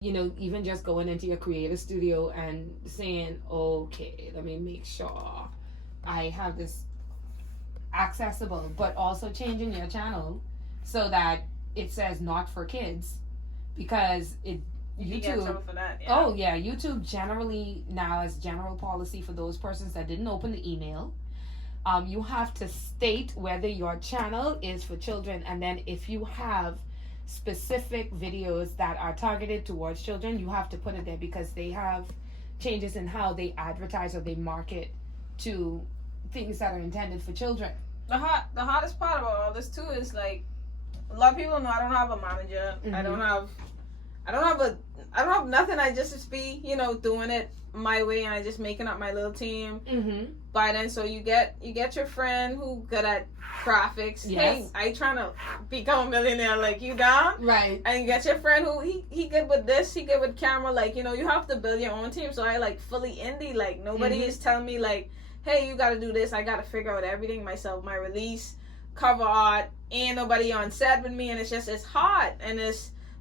even just going into your creative studio and saying, okay, let me make sure I have this accessible, but also changing your channel so that it says not for kids, because You get trouble for that. Yeah. Oh yeah, YouTube generally now as general policy for those persons that didn't open the email, you have to state whether your channel is for children, and then if you have specific videos that are targeted towards children, you have to put it there, because they have changes in how they advertise or they market to things that are intended for children. The hottest part about all this too is like, a lot of people know I don't have a manager. Mm-hmm. I don't have nothing. I just be doing it my way, and I just making up my little team. Mm-hmm. By then, so you get your friend who good at graphics. Yes. Hey, I trying to become a millionaire, like, you down? Right. And you get your friend who he good with this, he good with camera. Like, you have to build your own team. So I like fully indie. Like, nobody is telling me like, hey, you got to do this. I got to figure out everything myself. My release, cover art, ain't nobody on set with me, and it's hard,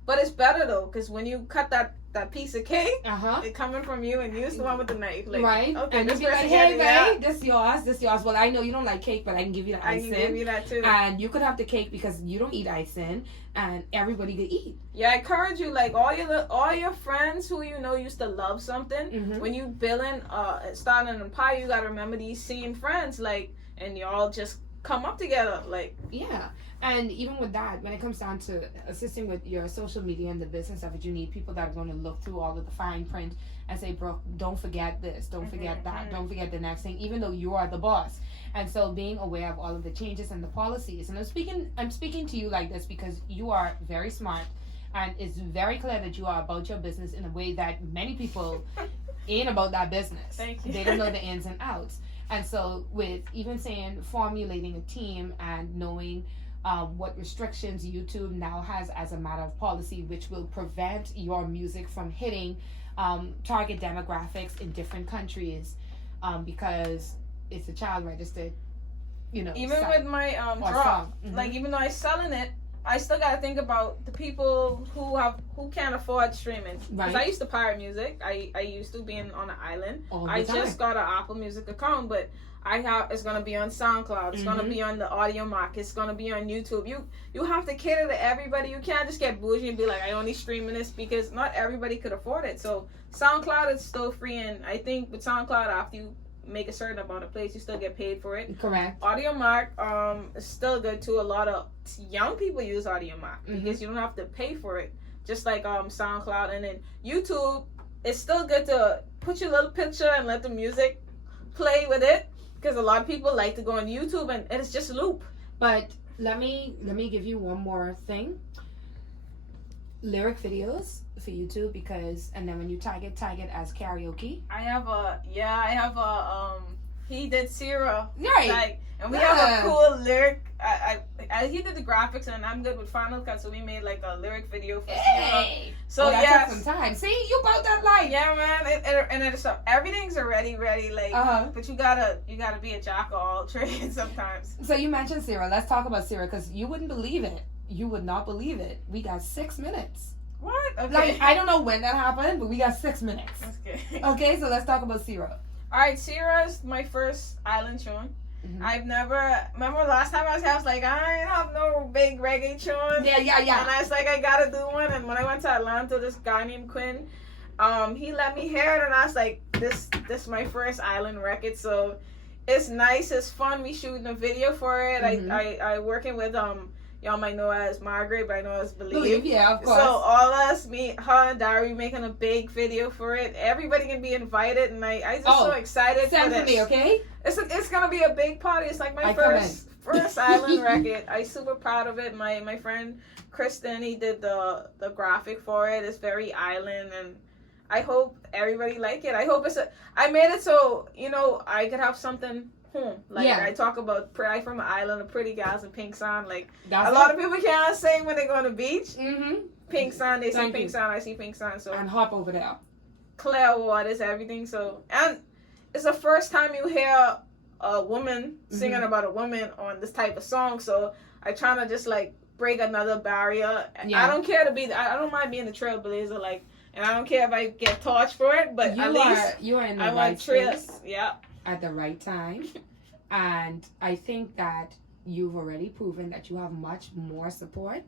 but it's better though, because when you cut that piece of cake, it coming from you, and you's the one with the knife, like, right? Okay, and this you be like, person hey, getting babe, this yours. Well, I know you don't like cake, but I can give you the icing. I can give you that too. And you could have the cake because you don't eat icing, and everybody could eat. Yeah, I encourage you, like, all your friends who used to love something. When you starting an empire, you gotta remember these same friends, like, and y'all just come up together, like. Yeah. And even with that, when it comes down to assisting with your social media and the business of it, you need people that are going to look through all of the fine print and say, bro, don't forget this, don't forget that, don't forget the next thing, even though you are the boss. And so being aware of all of the changes and the policies. And I'm speaking to you like this because you are very smart, and it's very clear that you are about your business in a way that many people ain't about that business. Thank you. They don't know the ins and outs. And so with even saying formulating a team and knowing what restrictions YouTube now has as a matter of policy, which will prevent your music from hitting target demographics in different countries, because it's a child registered, Even song, with my drop, like, even though I'm selling it, I still gotta think about the people who can't afford streaming. Because I used to pirate music. I used to being on an island. I just got an Apple Music account, but it's gonna be on SoundCloud. It's gonna be on the Audio Mark. It's gonna be on YouTube. You have to cater to everybody. You can't just get bougie and be like, I only streaming this, because not everybody could afford it. So SoundCloud is still free, and I think with SoundCloud, after you make a certain amount of plays, you still get paid for it. Correct. Audio Mark is still good too. A lot of young people use Audio Mark because you don't have to pay for it, just like SoundCloud. And then YouTube, it's still good to put your little picture and let the music play with it, because a lot of people like to go on YouTube and it's just loop. But let me give you one more thing. Lyric videos for YouTube, because, and then when you tag it as karaoke. I have a he did Sierra, right? Like, and we have a cool lyric. He did the graphics, and I'm good with Final Cut, so we made like a lyric video for Sierra. So that took some time. See, you about that life. Yeah, man. Everything's already ready, like. But you gotta be a jack of all trades sometimes. So you mentioned Sierra. Let's talk about Sierra, because you wouldn't believe it. You would not believe it. We got 6 minutes. What? Okay. Like, I don't know when that happened, but we got 6 minutes. Okay. Okay, so let's talk about Sierra. All right, Sierra's my first island tune. I've never, remember last time I was here, I was like, I ain't have no big reggae tune. Yeah. And I was like, I gotta do one. And when I went to Atlanta, this guy named Quinn, he let me hear it, and I was like, this is my first island record, so it's nice, it's fun. We shooting a video for it. I working with y'all might know as Margaret, but I know as Believe. Yeah, of course. So all us, me, her, and Dari, making a big video for it. Everybody can be invited, and I just so excited for this. Me, okay? It's gonna be a big party. It's like my first island record. I'm super proud of it. My friend Kristen, he did the graphic for it. It's very island, and I hope everybody like it. I hope I made it so I could have something. Like, I talk about I from an island of pretty gals and pink sand. Like, a lot of people can't sing when they go on the beach. Pink sand, they see pink sand, I see pink sand. So, and hop over there. Clear waters, everything. So, and it's the first time you hear a woman singing about a woman on this type of song. So I try to just like break another barrier. I don't care to be. I don't mind being the trailblazer. Like, and I don't care if I get torched for it, but at least you are in the I right want trails. space At the right time, and I think that you've already proven that you have much more support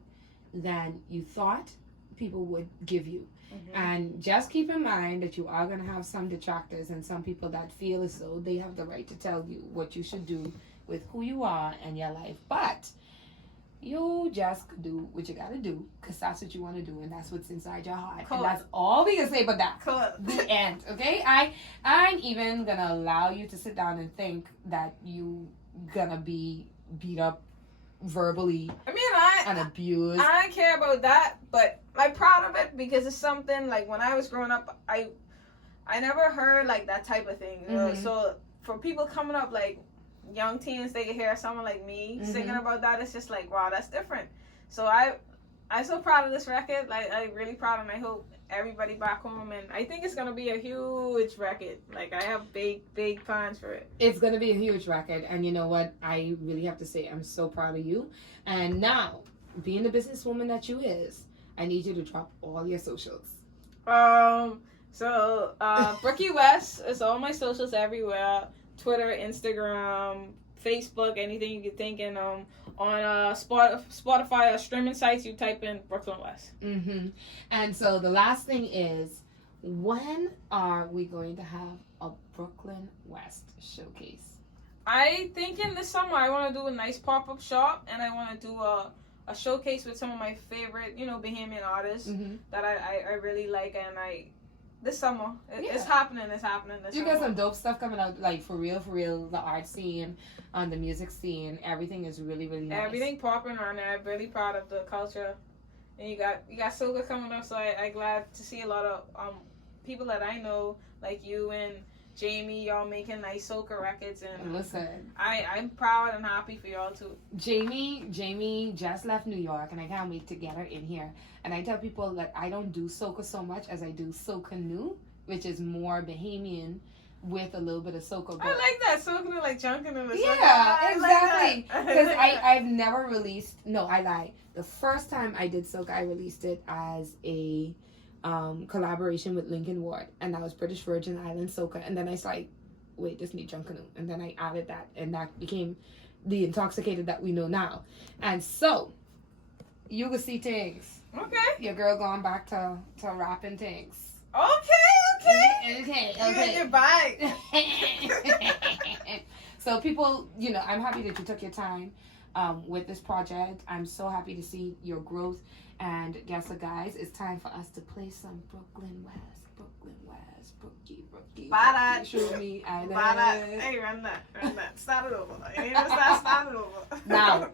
than you thought people would give you. And just keep in mind that you are going to have some detractors and some people that feel as though they have the right to tell you what you should do with who you are and your life. But you just do what you got to do because that's what you want to do and that's what's inside your heart. Cool. And that's all we can say about that. Cool. The end. Okay? I'm even going to allow you to sit down and think that you going to be beat up verbally and abused. I don't care about that, but I'm proud of it because it's something like when I was growing up, I never heard like that type of thing. You know? So for people coming up like young teens, they can hear someone like me singing about that. It's just like, wow, that's different. So I'm so proud of this record. Like I'm really proud, and I hope everybody back home, and I think it's gonna be a huge record. Like I have big plans for it. It's gonna be a huge record, and you know what? I really have to say I'm so proud of you. And now, being the businesswoman that you is, I need you to drop all your socials. So Brookie West is all my socials everywhere: Twitter, Instagram, Facebook, anything you could think. And on Spotify or streaming sites, you type in Brooklyn West. And so the last thing is, when are we going to have a Brooklyn West showcase? I think in the summer I want to do a nice pop-up shop, and I want to do a showcase with some of my favorite, Bahamian artists that I really like, and this summer. It's happening this You summer. got some dope stuff coming out, like for real, the art scene, the music scene, everything is really nice. Everything popping around there. I'm really proud of the culture. And you got soca coming up, so I'm glad to see a lot of people that I know, like you and Jamie, y'all making nice soca records, and listen, I'm proud and happy for y'all too. Jamie just left New York, and I can't wait to get her in here. And I tell people that I don't do soca so much as I do soca new, which is more Bahamian with a little bit of soca. I like that soca, like chunking of the soca. Yeah, exactly. Because I've never released. No, I lie. The first time I did soca, I released it as a collaboration with Lincoln Ward, and that was British Virgin Island soca. And then I was like, wait, this needs Junkanu, and then I added that, and that became the Intoxicated that we know now. And so you can see things. Okay. Your girl going back to rapping things. Okay. You're bye. So people, I'm happy that you took your time with this project. I'm so happy to see your growth. And guess what, guys? It's time for us to play some Brooklyn West, Brookie. Bye. Show me island. Hey, run that. Start it over. You ain't even start it over. Now,